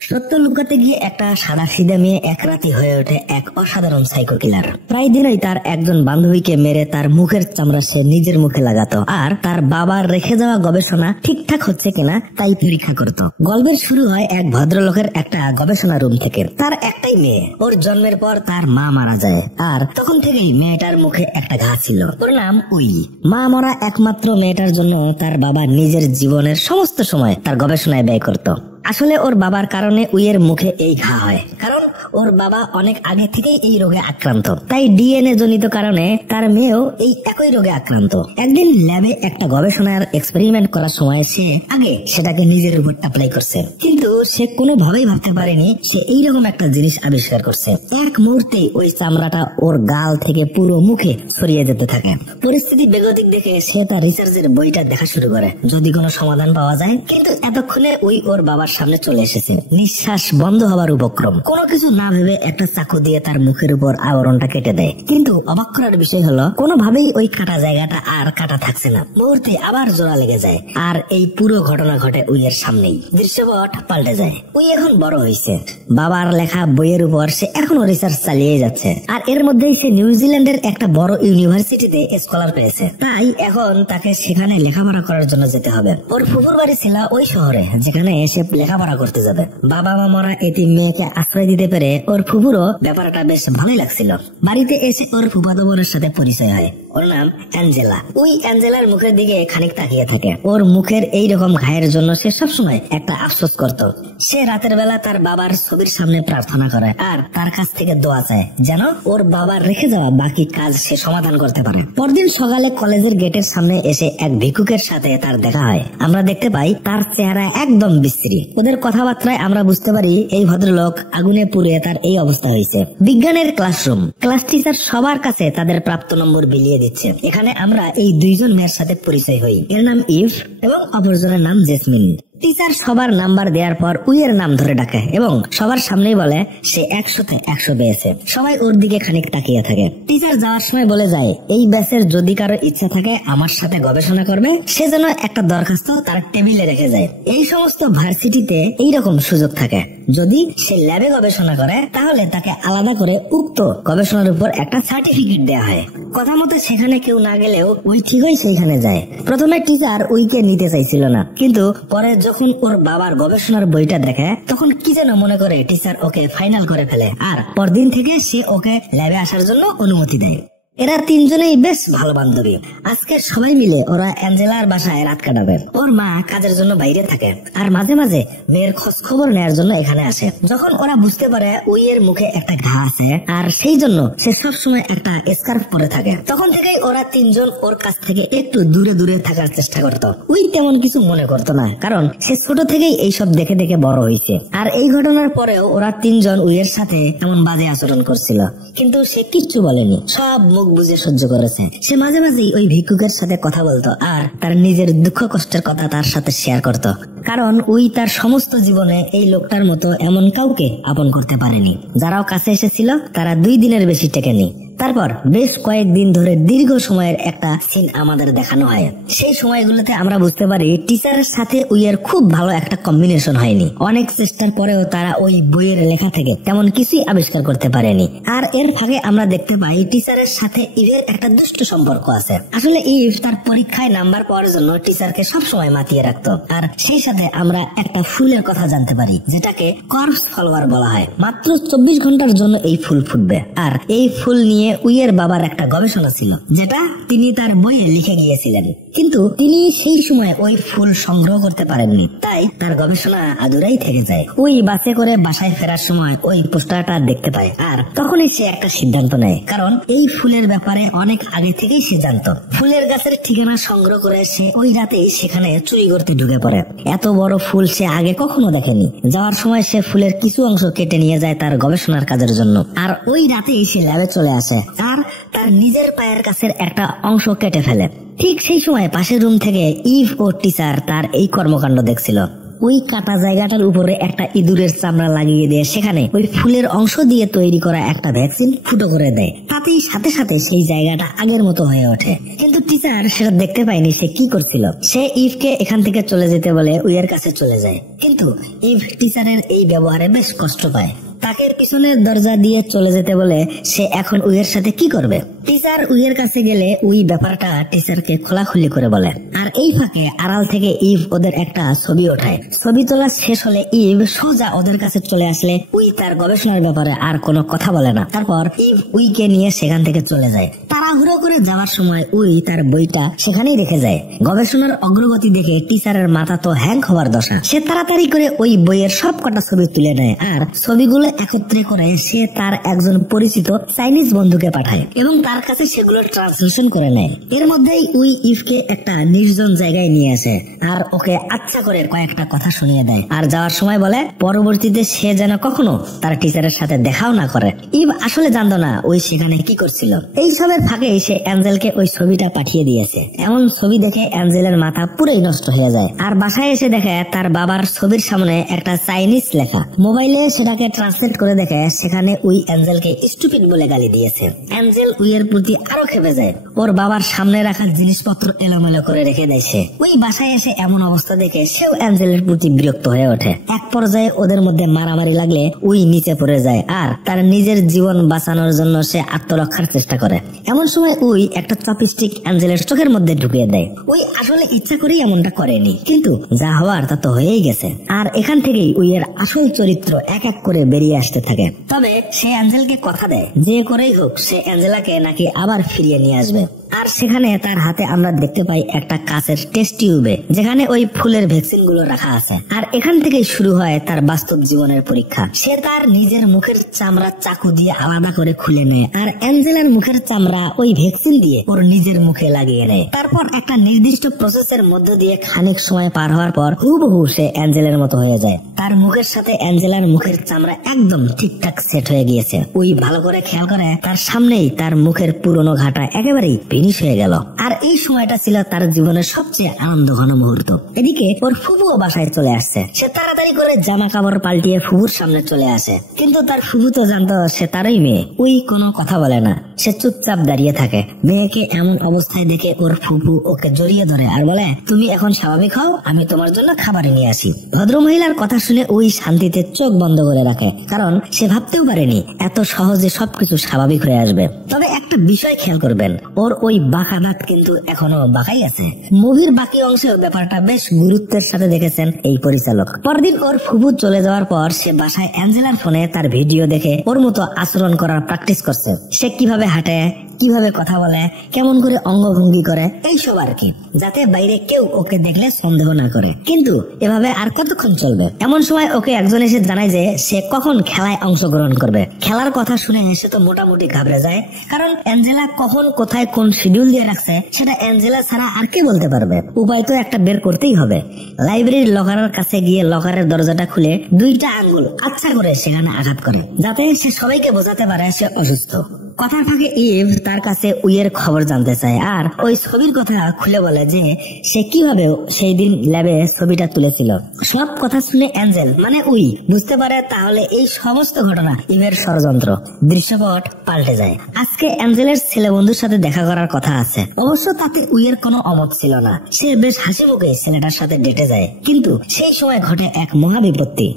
সত্য লুকাতে গিয়ে একটা সাদা সিধা মেয়ে এক রাতে হয়ে ওঠে এক অসাধারণ সাইকো কিলার। প্রায় দিনই তার একজন বান্ধবীকে মেরে তার মুখের চামড়া সে নিজের মুখে লাগাতো আর তার বাবার রেখে যাওয়া গবেষণা ঠিকঠাক হচ্ছে কিনা তাই পরীক্ষা করত। গল্পের শুরু হয় এক ভদ্রলোকের একটা গবেষণা রুম থেকে। তার একটাই মেয়ে, ওর জন্মের পর তার মা মারা যায় আর তখন থেকেই মেয়েটার মুখে একটা ঘা ছিল, ওর নাম উই। মা মরা একমাত্র মেয়েটার জন্য তার বাবা নিজের জীবনের সমস্ত সময় তার গবেষণায় ব্যয় করত। আসলে ওর বাবার কারণে উইয়ের মুখে এই ঘা হয়, কারণ ওর বাবা অনেক আগে থেকেই এই রোগে আক্রান্ত, তাই ডিএনএ জনিত কারণে তার মেয়েও এই একই রোগে আক্রান্ত। একদিন ল্যাবে একটা গবেষণার এক্সপেরিমেন্ট করার সময় সে আগে সেটাকে নিজের উপর অ্যাপ্লাই করছে, কিন্তু সে কোনোভাবেই ভাবতে পারেনি সে এইরকম একটা জিনিস আবিষ্কার করছে। এক মুহূর্তেই ওই চামড়াটা ওর গাল থেকে পুরো মুখে ছড়িয়ে যেতে থাকে। পরিস্থিতি বেগতিক দেখে সে তার রিসার্চের বইটা দেখা শুরু করে যদি কোনো সমাধান পাওয়া যায়, কিন্তু এতক্ষণে ওই ওর বাবার সামনে চলে এসেছে, নিঃশ্বাস বন্ধ হবার উপক্রম। কোনো কিছু না ভেবে একটা চাকু দিয়ে তার মুখের উপর আবরণটা কেটে দেয়, কিন্তু অবাক করার বিষয় হলো কোনোভাবেই ওই কাটা জায়গাটা আর কাটা থাকছে না। মুহূর্তে আবার জোড়া লেগে যায় আর এই পুরো ঘটনা ঘটে উইয়ের সামনেই। দৃশ্যপট পাল্টে যায়। উই এখন বড় হয়েছে, বাবার লেখা বইয়ের উপর সে এখনো রিসার্চ চালিয়ে যাচ্ছে, আর এর মধ্যেই সে নিউজিল্যান্ডের একটা বড় ইউনিভার্সিটিতে স্কলার পেয়েছে, তাই এখন তাকে সেখানে লেখাপড়া করার জন্য যেতে হবে। ওর ফুফুর বাড়ি ছিল ওই শহরে যেখানে এসে লেখাপড়া করতে যাবে। বাবা মা মরা এতিম মেয়েকে আশ্রয় দিতে পেরে ওর ফুফুরও ব্যাপারটা বেশ ভালোই লাগছিল। বাড়িতে এসে ওর ফুফাতো বোনের সাথে পরিচয় হয়, ওর নাম অ্যাঞ্জেলা। ওই অ্যাঞ্জেলার মুখের দিকে খানিক তাকিয়ে থাকে। ওর মুখের এইরকম ঘায়ের জন্য সে সবসময় একটা আফসোস করত। সে রাতের বেলা তার বাবার ছবির সামনে প্রার্থনা করে আর তার কাছ থেকে দোয়া চায় যেন ওর বাবার রেখে যাওয়া বাকি কাজ সে সমাধান করতে পারে। পরদিন সকালে কলেজের গেটের সামনে এসে এক ভিক্ষুকের সাথে তার দেখা হয়। আমরা দেখতে পাই তার চেহারা একদম বিশ্রী। ওদের কথাবার্তায় আমরা বুঝতে পারি এই ভদ্রলোক আগুনে পুড়ে তার এই অবস্থা হয়েছে। বিজ্ঞানের ক্লাসরুম, ক্লাস টিচার সবার কাছে তাদের প্রাপ্ত নম্বর বিলিয়ে দিচ্ছে। এখানে আমরা এই দুইজন মেয়ের সাথে পরিচয় হই, এর নাম ইভ এবং অপরজনের নাম জেসমিন। টিচার সবার নাম্বার দেওয়ার পর উইয়ের নাম ধরে ডাকে এবং সবার সামনেই বলে সে 100-তে 100 পেয়েছে। সবাই ওর দিকে খানিক তাকিয়ে থাকে। টিচার যাওয়ার সময় বলে যায় এই ব্যাচের যদি কারো ইচ্ছা থাকে আমার সাথে গবেষণা করবে সে যেন একটা দরখাস্ত তার টেবিলে রেখে যায়। এই সমস্ত ভার্সিটিতে এইরকম সুযোগ থাকে। যদি সে ল্যাবে গবেষণা করে তাহলে তাকে আলাদা করে উক্ত গবেষণার উপর একটা সার্টিফিকেট দেওয়া হয়। কথা মতো সেখানে কেউ না গেলেও উই ঠিকই সেইখানে যায়। প্রথমে টিচার উইকে নিতে চাইছিল না, কিন্তু পরে যখন ওর বাবার গবেষণার বইটা দেখে তখন কি যেন মনে করে টিচার ওকে ফাইনাল করে ফেলে আর পরদিন থেকে সে ওকে ল্যাবে আসার জন্য অনুমতি দেয়। এরা তিনজনেই বেশ ভালো বান্ধবী। আজকে সবাই মিলে ওরা অ্যাঞ্জেলার বাসায় রাত কাটাবে। ওর মা কাজের জন্য বাইরে থাকে আর মাঝে মাঝে মেয়ের খোঁজ খবর নেওয়ার জন্য এখানে আসে। যখন ওরা বুঝতে পারে উইয়ের মুখে একটা ঘা আছে আর সেই জন্য সে সবসময় একটা স্কার্ফ পরে থাকে, তখন থেকেই ওরা তিনজন ওর কাছ থেকে একটু দূরে দূরে থাকার চেষ্টা করত। উই তেমন কিছু মনে করতো না, কারণ সে ছোট থেকেই এইসব দেখে দেখে বড় হয়েছে। আর এই ঘটনার পরেও ওরা তিনজন উইয়ের সাথে এমন বাজে আচরণ করছিল, কিন্তু সে কিচ্ছু বলেনি, সব মুখ বুঝে সহ্য করেছে। সে মাঝে মাঝেই ওই ভিক্ষুকের সাথে কথা বলতো আর তার নিজের দুঃখ কষ্টের কথা তার সাথে শেয়ার করত, কারণ উই তার সমস্ত জীবনে এই লোকটার মতো এমন কাউকে আপন করতে পারেনি। যারাও কাছে এসেছিল তারা 2 দিনের বেশি টেকেনি। তারপর বেশ কয়েকদিন ধরে দীর্ঘ সময়ের একটা সিন আমাদের দেখানো হয়। সেই সময়গুলোতে আমরা বুঝতে পারি টিচারের সাথে উইয়ের খুব ভালো একটা কম্বিনেশন হয়নি। অনেক চেষ্টার পরেও তারা ওই বইয়ের লেখা থেকে তেমন কিছুই আবিষ্কার করতে পারেনি। আর এর ফাঁকে আমরা দেখতে পাই টিচারের সাথে ইভের একটা দুষ্ট সম্পর্ক আছে। আসলে ইভ তার পরীক্ষায় নাম্বার পাওয়ার জন্য টিচারকে সবসময় মাতিয়ে রাখতো। আর সেই সাথে আমরা একটা ফুলের কথা জানতে পারি যেটাকে কর্পস ফ্লাওয়ার বলা হয়। মাত্র 24 ঘন্টার জন্য এই ফুল ফুটবে। আর এই ফুল নিয়ে উইয়ের বাবার একটা গবেষণা ছিল যেটা তিনি তার বইয়ে লিখে গিয়েছিলেন, কিন্তু তিনি সেই সময় ওই ফুল সংগ্রহ করতে পারেননি, তাই তার গবেষণা আধুরাই থেকে যায়। ওই বাসে করে বাসায় ফেরার সময় ওই পোস্টারটা দেখতে পায় আর তখনই সে একটা সিদ্ধান্ত নেয়, কারণ এই ফুলের ব্যাপারে অনেক আগে থেকেই সে জানতো। ফুলের গাছের ঠিকানা সংগ্রহ করে সে ওই রাতেই সেখানে চুরি করতে ঢুকে পড়ে। এত বড় ফুল সে আগে কখনো দেখেনি। যাওয়ার সময় সে ফুলের কিছু অংশ কেটে নিয়ে যায় তার গবেষণার কাজের জন্য, আর ওই রাতেই সে ল্যাবে চলে আসে আর তার নিজের পায়ের কাছের একটা অংশ কেটে ফেলে। ঠিক সেই সময় পাশের রুম থেকে ইভ ও টিচার তার এই কর্মকাণ্ড দেখছিল। ওই কাটা জায়গাটার উপরে একটা ইঁদুরের চামড়া লাগিয়ে দিয়ে সেখানে ওই ফুলের অংশ দিয়ে তৈরি করা একটা ভ্যাকসিন ফুটো করে দেয়। তাতেই সাথে সাথে সেই জায়গাটা আগের মতো হয়ে ওঠে। কিন্তু টিচার সেটা দেখতে পায়নি সে কি করছিল। সে ইভকে এখান থেকে চলে যেতে বলে উইয়ের কাছে চলে যায়, কিন্তু ইভ টিচারের এই ব্যবহারে বেশ কষ্ট পায়। তাকে পিছনের দরজা দিয়ে চলে যেতে বলে সে এখন উইয়ের সাথে কি করবে। টিচার উইয়ের কাছে গেলে উই ব্যাপারটা টিচারকে খোলাখুলি করে বলে। আর এই ফাঁকে আড়াল থেকে ইভ ওদের একটা ছবি ওঠায়। ছবি তোলা শেষ হলে ইভ সোজা ওদের কাছে চলে আসলে উই তার গবেষণার ব্যাপারে আর কোনো কথা বলে না। তারপর ইভ উইকে নিয়ে সেখান থেকে চলে যায়। তাড়াহুড়ো করে যাওয়ার সময় উই তার বইটা সেখানেই রেখে যায়। গবেষণার অগ্রগতি দেখে টিচারের মাথা তো হ্যাং হওয়ার দশা। সে তাড়াতাড়ি করে ওই বইয়ের সব কটা ছবি তুলে নেয় আর ছবিগুলো একত্রে করে সে তার একজন পরিচিত চাইনিজ বন্ধুকে পাঠায় এবং তার কাছে সেগুলো ট্রান্সলেশন করে নেয়। এর মধ্যেই উই ইভকে একটা নির্জন জায়গায় নিয়ে আসে আর ওকে আচ্ছা করে কয়েকটা কথা শুনিয়ে দেয় আর যাওয়ার সময় বলে পরবর্তীতে সে যেন কখনো তার টিচারের সাথে দেখাও না করে। ইভ আসলে জানতো না ওই সেখানে কি করছিল। এই সবের ফাঁকে সে অ্যাঞ্জেলকে ওই ছবিটা পাঠিয়ে দিয়েছে। এমন ছবি দেখে অ্যাঞ্জেলের মাথা পুরোই নষ্ট হয়ে যায় আর বাসায় এসে দেখে তার বাবার ছবির সামনে একটা চাইনিজ লেখা। মোবাইলে সেটাকে ট্রান্সলেট করে দেখে সেখানে উই অ্যাঞ্জেলকে স্টুপিড বলে গালি দিয়েছে। অ্যাঞ্জেল উইয়ের প্রতি আরো খেপে যায়। ওর বাবার সামনে রাখা জিনিসপত্র এলোমেলো করে রেখে দেয় সে। ওই বাসায় এসে এমন অবস্থা দেখে সেও অ্যাঞ্জেলের প্রতি বিরক্ত হয়ে ওঠে। এক পর্যায়ে ওদের মধ্যে মারামারি লাগলে উই নিচে পড়ে যায় আর তার নিজের জীবন বাঁচানোর জন্য সে আত্মরক্ষার চেষ্টা করে। এমন সময় উই একটা চপস্টিক অ্যাঞ্জেলের চোখের মধ্যে ঢুকিয়ে দেয়। উই আসলে ইচ্ছা করেই এমনটা করেনি, কিন্তু যা হওয়ার তা তো হয়েই গেছে। আর এখান থেকেই উইয়ের আসল চরিত্র এক এক করে বেরিয়ে আসতে থাকে। তবে সে অ্যাঞ্জেলকে কথা দেয় যে করেই হোক সে অ্যাঞ্জেলাকে নাকি আবার ফিরিয়ে নিয়ে আসবে। আর সেখানে তার হাতে আমরা দেখতে পাই একটা কাঁচের টেস্ট টিউবে যেখানে ওই ফুলের ভ্যাকসিন গুলো রাখা আছে। আর এখান থেকে শুরু হয় তার বাস্তব জীবনের পরীক্ষা। সে তার নিজের মুখের চামড়া চাকু দিয়ে আলাদা করে খুলে নেয় আর অ্যাঞ্জেলার মুখের চামড়া ওই ভ্যাকসিন দিয়ে ওর নিজের মুখে লাগিয়ে নেয়। তারপর একটা নির্দিষ্ট প্রসেসের মধ্য দিয়ে খানিক সময় পার হওয়ার পর হুবহু সে অ্যাঞ্জেলার মতো হয়ে যায়। তার মুখের সাথে অ্যাঞ্জেলার মুখের চামড়া একদম ঠিকঠাক সেট হয়ে গিয়েছে। ওই ভালো করে খেয়াল করে তার সামনেই তার মুখের পুরনো ঘাটা একেবারেই ফিনিশ হয়ে গেল। আর এই সময়টা ছিল তার জীবনের সবচেয়ে আনন্দ ঘন মুহূর্ত। এদিকে ওর ফুবুও বাসায় চলে আসছে। সে তাড়াতাড়ি করে জামা কাপড় পাল্টিয়ে ফুবুর সামনে চলে আসে, কিন্তু তার ফুবু তো জানতো সে তারই মেয়ে। ওই কোনো কথা বলে না, সে চুপচাপ দাঁড়িয়ে থাকে। মেয়েকে এমন অবস্থায় দেখে ওর ফুফু ওকে জড়িয়ে ধরে আর বলে, তুমি এখন স্বাভাবিক হও, আমি তোমার জন্য খাবার নিয়ে আসি। ভদ্র মহিলার কথা শুনে ওই শান্তিতে চোখ বন্ধ করে রাখে, কারণ সে ভাবতেও পারেনি এত সহজে সবকিছু স্বাভাবিক হয়ে আসবে। তবে একটা বিষয় খেয়াল করবেন, ওর ওই বাঁকা দাঁত কিন্তু এখনো বাঁকাই আছে। মুভির বাকি অংশেও ব্যাপারটা বেশ গুরুত্বের সাথে দেখেছেন এই পরিচালক। পরদিন ওর ফুফু চলে যাওয়ার পর সে বাসায় অ্যাঞ্জেলার ফোনে তার ভিডিও দেখে ওর মতো আচরণ করার প্র্যাকটিস করছে। সে কিভাবে হাঁটে, কিভাবে কথা বলে, কেমন করে অঙ্গভঙ্গি করে, এইসব আর কি, যাতে বাইরে কেউ ওকে দেখলে সন্দেহ না করে। কিন্তু এভাবে আর কতক্ষণ চলবে? এমন সময় ওকে একজন এসে জানায় যে সে কখন খেলায় অংশগ্রহণ করবে। খেলার কথা শুনে সে তো মোটামুটি ঘাবড়ে যায়, কারণ অ্যাঞ্জেলা কখন কোথায় কোন শিডিউল দিয়ে রাখছে সেটা অ্যাঞ্জেলা ছাড়া আর কে বলতে পারবে। উপায় তো একটা বের করতেই হবে। লাইব্রেরির লকারের কাছে গিয়ে লকারের দরজাটা খুলে 2টা আঙ্গুল আচ্ছা করে সেখানে আঘাত করে, যাতে সে সবাইকে বোঝাতে পারে সে অসুস্থ। কথার ফাঁকে ইভ তার কাছে উইয়ের খবর জানতে চায় আর ওই ছবির কথা খুলে বলে যে সে কিভাবে সেই দিন ল্যাবে ছবিটা তুলেছিল। সব কথা শুনে অ্যাঞ্জেল মানে উই বুঝতে পারে তাহলে এই সমস্ত ঘটনা ইভের ষড়যন্ত্র। দৃশ্যপট পাল্টে যায়। আজকে অ্যাঞ্জেলের ছেলে বন্ধুর সাথে দেখা করার কথা আছে। অবশ্য তাতে উইয়ের কোনো অমত ছিল না। সে বেশ হাসি মুখে ছেলেটার সাথে ডেটে যায়, কিন্তু সেই সময় ঘটে এক মহাবিপত্তি।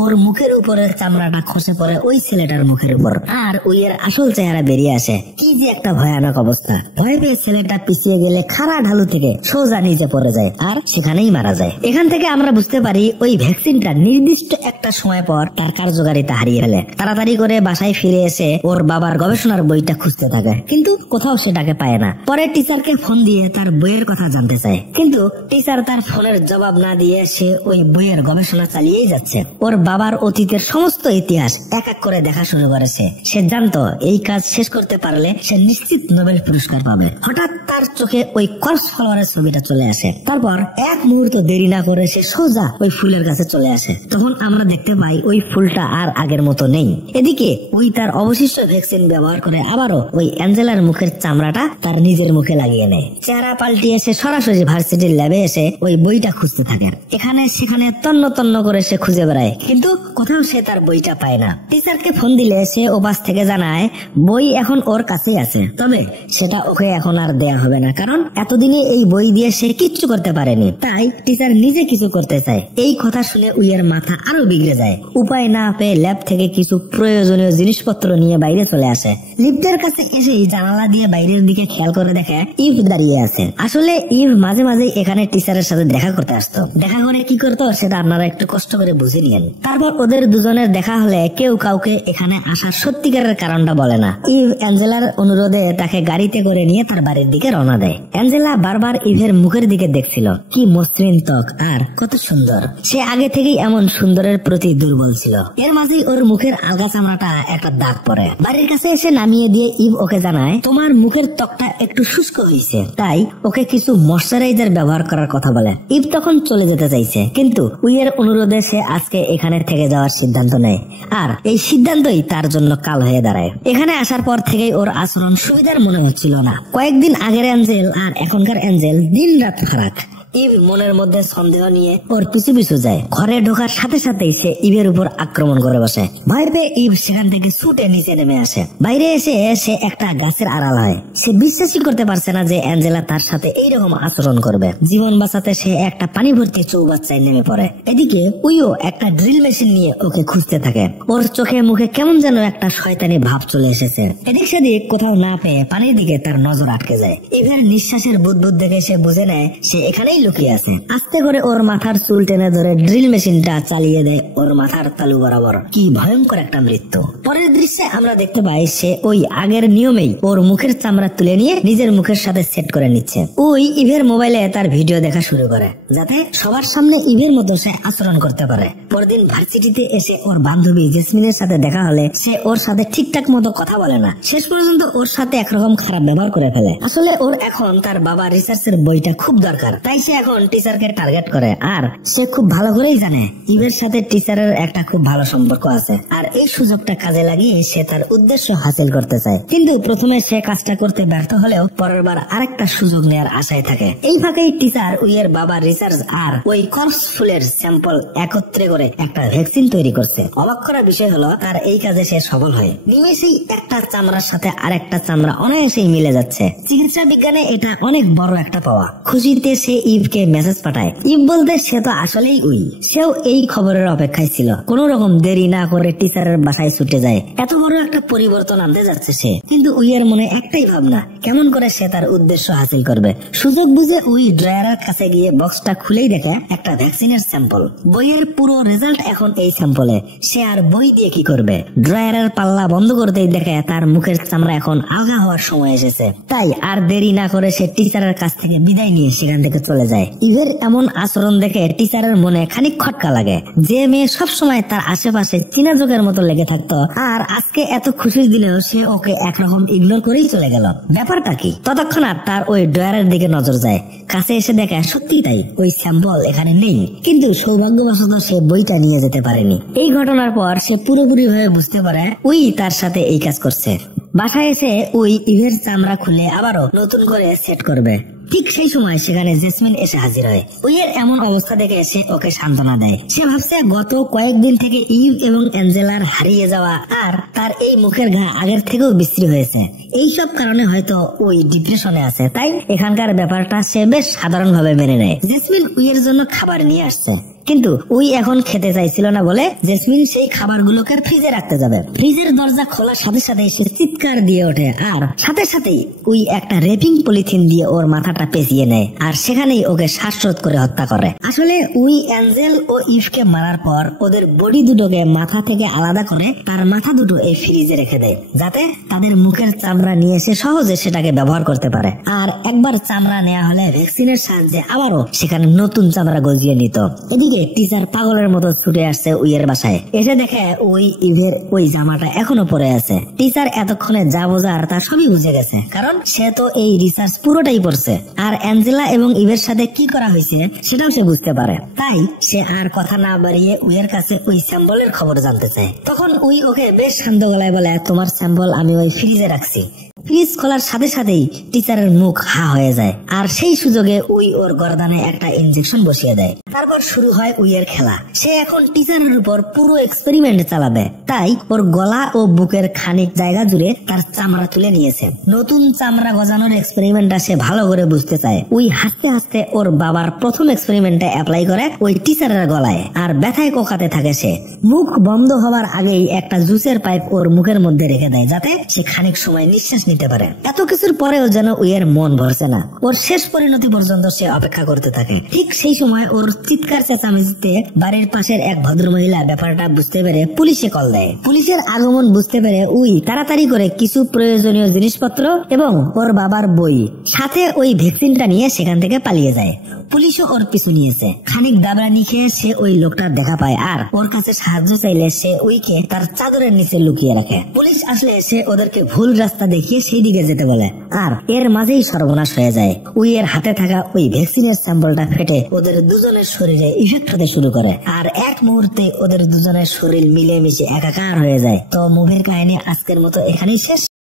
ওর মুখের উপরের চামড়াটা খসে পড়ে ওই ছেলেটার মুখের উপর আর উইয়ের আসল চেহারা বেরিয়ে আসে। কি যে একটা ভয়ানক অবস্থা। ভয় পেয়ে ছেলেটা পিছিয়ে গেলে খাড়া ঢালু থেকে সোজা নিচে পড়ে যায় আর সেখানেই মারা যায়। এখান থেকে আমরা বুঝতে পারি ওই ভ্যাকসিনটা নির্দিষ্ট একটা সময় পর তার কার্যকারিতা হারিয়ে ফেলে। তাড়াতাড়ি করে বাসায় ফিরে এসে ওর বাবার গবেষণার বইটা খুঁজতে থাকে, কিন্তু কোথাও সেটাকে পায় না। পরে টিচারকে ফোন দিয়ে তার বইয়ের কথা জানতে চায়, কিন্তু টিচার তার ফোনের জবাব না দিয়ে সে ওই বইয়ের গবেষণা চালিয়েই যাচ্ছে। ওর বাবার অতীতের সমস্ত ইতিহাস এক এক করে দেখা শুরু করেছে। সে জানতো এই কাজ শেষ করতে পারলে সে নিশ্চিত নোবেল পুরস্কার পাবে। হঠাৎ তার চোখে ওই কর্পস ফ্লাওয়ারের ছবিটা চলে আসে। তারপর এক মুহূর্ত দেরি না করে সে সোজা ওই ফুলের কাছে চলে আসে। তখন আমরা দেখতে পাই ওই ফুলটা আর আগের মতো নেই। এদিকে ওই তার অবশিষ্ট ভ্যাকসিন ব্যবহার করে আবারও ওই অ্যাঞ্জেলার মুখের চামড়াটা তার নিজের মুখে লাগিয়ে নেয়। চেহারা পাল্টিয়ে সে সরাসরি ভার্সিটির ল্যাবে এসে ওই বইটা খুঁজতে থাকে। এখানে সেখানে তন্ন তন্ন করে সে খুঁজে বেড়ায়, কিন্তু কোথাও সে তার বইটা পায় না। টিচারকে ফোন দিলে সে ও বাস থেকে জানায় বই এখন ওর কাছেই আছে, তবে সেটা ওকে এখন আর দেয়া হবে না, কারণ এতদিনে এই বই দিয়ে সে কিচ্ছু করতে পারেনি। তাই টিচার নিজে কিছু করতে চায়। এই কথা শুনে উইয়ের মাথা আরো বিগড়ে যায়। উপায় না পেয়ে ল্যাব থেকে কিছু প্রয়োজনীয় জিনিসপত্র নিয়ে বাইরে চলে আসে। লিফটের কাছে এসেই জানালা দিয়ে বাইরের দিকে খেয়াল করে দেখে ইভ দাঁড়িয়ে আছে। আসলে ইভ মাঝে মাঝে এখানে টিচারের সাথে দেখা করতে আসতো। দেখা করে কি করতো সেটা আপনারা একটু কষ্ট করে বুঝে নিয়েন। তারপর ওদের দুজনের দেখা হলে কেউ কাউকে এখানে আসার সত্যিকারের কারণটা বলে না। ইভ অ্যাঞ্জেলার অনুরোধে তাকে গাড়িতে করে নিয়ে তার বাড়ির দিকে রওনা দেয়। অ্যাঞ্জেলা বারবার ইভের মুখের দিকে দেখছিল। কি মসৃণ ত্বক আর কত সুন্দর। সে আগে থেকেই এমন সুন্দরের প্রতি দুর্বল ছিল। এর মাঝেই ওর মুখের আলগা চামড়াটা একটা দাগ পড়ে। বাড়ির কাছে এসে নামিয়ে দিয়ে ইভ ওকে জানায় তোমার মুখের ত্বকটা একটু শুষ্ক হয়েছে, তাই ওকে কিছু ময়শ্চারাইজার ব্যবহার করার কথা বলে। ইভ তখন চলে যেতে চাইছে, কিন্তু উইয়ের অনুরোধে সে আজকে এখানে থেকে যাওয়ার সিদ্ধান্ত নেয়। আর এই সিদ্ধান্তই তার জন্য কাল হয়ে দাঁড়ায়। এখানে আসার পর থেকেই ওর আচরণ সুবিধার মনে হচ্ছিল না। কয়েকদিন আগের অ্যাঞ্জেল আর এখনকার অ্যাঞ্জেল দিন রাত ফারাক। ইভ মনের মধ্যে সন্দেহ নিয়ে ওর পিছু পিছু যায়। ঘরে ঢোকার সাথে সাথেই সে ইভের উপর আক্রমণ করে বসে। ভয় পেয়ে ইভ সেখান থেকে ছুটে নিচে নেমে আসে। বাইরে এসে সে একটা গাছের আড়াল হয়। সে বিশ্বাসই করতে পারছে না যে অ্যাঞ্জেলা তার সাথে এইরকম আচরণ করবে। জীবন বাঁচাতে সে একটা পানি ভর্তি চৌবাচ্চায় নেমে পড়ে। এদিকে উইও একটা ড্রিল মেশিন নিয়ে ওকে খুঁজতে থাকে। ওর চোখে মুখে কেমন যেন একটা শয়তানি ভাব চলে এসেছে। এদিক সেদিক কোথাও না পেয়ে পানির দিকে তার নজর আটকে যায়। ইভের নিঃশ্বাসের বুদবুদ দেখে সে বুঝে নেয় সে এখানেই লুকিয়ে আছে। আস্তে করে ওর মাথার চুল টেনে ধরে ড্রিল মেশিনটা চালিয়ে দেয় ওর মাথার তালু বরাবর। কি ভয়ঙ্কর একটা মৃত্যু। পরের দৃশ্যে আমরা দেখতে পাই সে ওই আগের নিয়মেই ওর মুখের চামড়া তুলে নিয়ে নিজের মুখের সাথে সেট করে নিচ্ছে। ওই ইভের মোবাইলে তার ভিডিও দেখা শুরু করে, যাতে সবার সামনে ইভের মতো সে আচরণ করতে পারে। পরদিন ভার্সিটিতে এসে ওর বান্ধবী জেসমিনের সাথে দেখা হলে সে ওর সাথে ঠিকঠাক মতো কথা বলে না। শেষ পর্যন্ত ওর সাথে একরকম খারাপ ব্যবহার করে ফেলে। আসলে ওর এখন তার বাবা রিসার্চের বইটা খুব দরকার, তাই সে এখন টিচারকে টার্গেট করে। আর সে খুব ভালো করেই জানে ইভের সাথে টিচারের একটা খুব ভালো সম্পর্ক আছে, আর এই সুযোগটা কাজে লাগিয়ে সে তার উদ্দেশ্য হাসিল করতে চায়। কিন্তু প্রথমে সে কাজটা করতে ব্যর্থ হলেও পরের বার আরেকটা সুযোগ নেওয়ার আশায় থাকে। এই ফাঁকেই টিচার উইয়ের বাবা রিসার্চ আর ওই কর্পস ফুলের স্যাম্পল একত্রে করে একটা ভ্যাকসিন তৈরি করছে। অবাক করার বিষয় হলো তার এই কাজে সে সফল হয়। নিমেষেই একটা চামড়ার সাথে আরেকটা চামড়া অনায়াসেই মিলে যাচ্ছে। চিকিৎসা বিজ্ঞানে এটা অনেক বড় একটা পাওয়া। খুশিতে সে ইভকে মেসেজ পাঠায়। ইভ বলতে সে তো আসলেই উই। সেও এই খবরের অপেক্ষায় ছিল। কোন রকম দেরি না করে টিচারের বাসায় ছুটে যায়। এত বড় একটা পরিবর্তন আনতে যাচ্ছে সে, কিন্তু উইয়ের মনে একটাই ভাবনা, কেমন করে সে তার উদ্দেশ্য হাসিল করবে। সুযোগ বুঝে উই ড্রয়ারের কাছে গিয়ে বক্সটা খুলেই দেখে একটা ভ্যাকসিনের স্যাম্পল। বইয়ের পুরো রেজাল্ট এখন এই স্যাম্পলে। সে আর বই দিয়ে কি করবে। ড্রয়ারের পাল্লা বন্ধ করতেই দেখে তার মুখের চামড়া এখন আলগা হওয়ার সময় এসেছে। তাই আর দেরি না করে সে টিচারের কাছ থেকে বিদায় নিয়ে সেখান থেকে চলে যায়। ইভের এমন আচরণ দেখে টিচারের মনে খানিক খটকা লাগে। যে মেয়ে সবসময় তার আশেপাশে চীনা যোগের মতো লেগে থাকতো, আর আজকে এত খুশির দিনেও সে ওকে একরকম ইগনোর করেই চলে গেল। ব্যাপারটা কি? ততক্ষণাৎ তার ওই ড্রয়ারের দিকে নজর যায়। কাছে এসে দেখে সত্যি তাই, ওই স্যাম্পল এখানে নেই। কিন্তু সৌভাগ্যবশত সে বইটা নিয়ে যেতে পারেনি। এই ঘটনার পর সে পুরোপুরি ভাবে বুঝতে পারে উই তার সাথে এই কাজ করছে। বাসায় এসে উই ইভের চামড়া খুলে আবারও নতুন করে সেট করবে। ঠিক সেই সময় সেখানে জেসমিন এসে হাজির হয়। উইয়ের এমন অবস্থা দেখে সে ওকে সান্ত্বনা দেয়। সে ভাবছে গত কয়েকদিন থেকে ইভ এবং অ্যাঞ্জেলার হারিয়ে যাওয়া আর তার এই মুখের ঘা আগের থেকেও বিশ্রী হয়েছে। এইসব কারণে হয়তো ওই ডিপ্রেশনে আছে, তাই এখানকার ব্যাপারটা সে বেশ সাধারণভাবে মেনে নেয়। জেসমিন উইয়ের জন্য খাবার নিয়ে আসছে, কিন্তু উই এখন খেতে চাইছিল না বলে জেসমিন সেই খাবারগুলোকে ফ্রিজে রাখতে যাবে। ফ্রিজের দরজা খোলার সাথে সাথে সে চিৎকার দিয়ে ওঠে, আর সাথে সাথেই উই একটা রেপিং পলিথিন দিয়ে ওর মাথাটা পেঁচিয়ে নেয়, আর সেখানেই ওকে শ্বাসরোধ করে হত্যা করে। আসলে উই অ্যাঞ্জেল ও ইভকে মারার পর ওদের বডি দুটোকে মাথা থেকে আলাদা করে তার মাথা দুটো এই ফ্রিজে রেখে দেয়, যাতে তাদের মুখের চামড়া নিয়ে এসে সহজে সেটাকে ব্যবহার করতে পারে। আর একবার চামড়া নেওয়া হলে ভ্যাকসিনের সাহায্যে আবারও সেখানে নতুন চামড়া গজিয়ে নিত। এদিকে অন্যদিকে টিচার পাগলের মতো ছুটে আসছে উইয়ের বাসায়। এসে দেখে ওই ইভের ওই জামাটা এখনো পরে আছে। টিচার এতক্ষণে যা বোঝার তা সবই বুঝে গেছে, কারণ সে তো এই রিসার্চ পুরোটাই পড়ছে। আর অ্যাঞ্জেলা এবং ইভের সাথে কি করা হয়েছে সেটাও সে বুঝতে পারে। তাই সে আর কথা না বাড়িয়ে উইয়ের কাছে ওই স্যাম্পলের খবর জানতে চায়। তখন উই ওকে বেশ শান্ত গলায় বলে, তোমার স্যাম্পল আমি ওই ফ্রিজে রাখছি। ফ্রিজ খোলার সাথে সাথেই টিচারের মুখ হা হয়ে যায়, আর সেই সুযোগে উই ওর গর্দানে একটা ইনজেকশন বসিয়ে দেয়। তারপর শুরু হয় উইয়ের খেলা। সে এখন টিচারের উপর পুরো এক্সপেরিমেন্ট চালাবে, তাই ওর গলা ও বুকের খানিক জায়গা জুড়ে তার চামড়া তুলে নিয়েছে। নতুন চামড়া গজানোর এক্সপেরিমেন্টটা সে ভালো করে বুঝতে চায়। উই হাসতে হাসতে ওর বাবার প্রথম এক্সপেরিমেন্টে অ্যাপ্লাই করে ওই টিচারের গলায়, আর ব্যথায় কোকাতে থাকে সে। মুখ বন্ধ হওয়ার আগেই একটা জুসের পাইপ ওর মুখের মধ্যে রেখে দেয়, যাতে সে খানিক সময় নিঃশ্বাস নিতে পারে। এত কিছুর পরেও যেন উইয়ের মন ভরছে না। ওর শেষ পরিণতি পর্যন্ত সে অপেক্ষা করতে থাকে। ঠিক সেই সময় ওর চিৎকার চেঁচামেচিতে বাড়ির পাশের এক ভদ্রমহিলা ব্যাপারটা বুঝতে পেরে পুলিশে কল দেয়। পুলিশের আগমন বুঝতে পেরে উই তাড়াতাড়ি করে কিছু প্রয়োজনীয় জিনিসপত্র এবং ওর বাবার বই সাথে ওই ভ্যাকসিনটা নিয়ে সেখান থেকে পালিয়ে যায়। পুলিশও ওর পিছু নিয়েছে। খানিক দাবরানি খেয়ে সে ওই লোকটার দেখা পায়, আর ওর কাছে সাহায্য চাইলে সে উইকে তার চাদরের নিচে লুকিয়ে রাখে। পুলিশ আসলে সে ওদেরকে ভুল রাস্তা দেখিয়ে সেই দিকে যেতে বলে, আর এর মাঝেই সর্বনাশ হয়ে যায়। উইয়ের হাতে থাকা ওই ভ্যাকসিনের স্যাম্পলটা ফেটে ওদের দুজনের শরীরে ইফেক্ট হতে শুরু করে, আর এক মুহূর্তে ওদের দুজনের শরীর মিলেমিশে একাকার হয়ে যায়। তো মুভির কাহিনী আজকের মতো এখানেই শেষ।